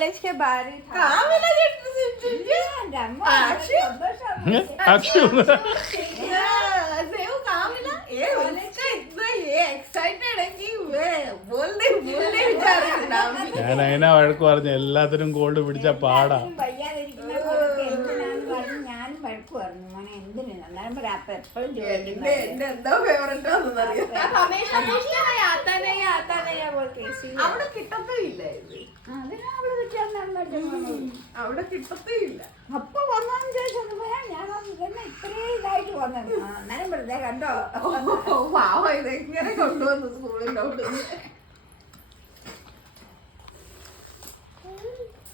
College के बाहर ही था। कहाँ मिला ये सेव कहाँ मिला? ये उसका इतना ये एक्साइटेड है कि वे बोलने विचार रहे नाम भी। ഞാൻ അതിനാ വഴക്ക് പറഞ്ഞു എല്ലാത്തിനും ഗോൾഡ് പിടിച്ച പാടാ. വയ്യാതിരിക്കുന്ന പോലൊക്കെ എന്തിനാന്ന് പറഞ്ഞ് ഞാനും വഴക്ക് പറഞ്ഞു. മോനെ എന്തിനു അന്നേരം പറയാം അപ്പൊ എപ്പോഴും ജോലി എന്റെ എന്തോ ഫേവറേറ്റ് ആണെന്നറിയാം. അവിടെ കിട്ടത്തില്ല ഇത്. അവിടെ കിട്ടത്തില്ല. അപ്പൊ വന്നതിന് ശേഷം ഞാൻ തന്നെ ഇത്രയും ഇതായിട്ട് വന്നത്. അന്നേരം വെറുതെ കണ്ടോ പാവ ഇതെങ്ങനെ കൊണ്ടുവന്നു സ്കൂളിന്റെ അവിടെ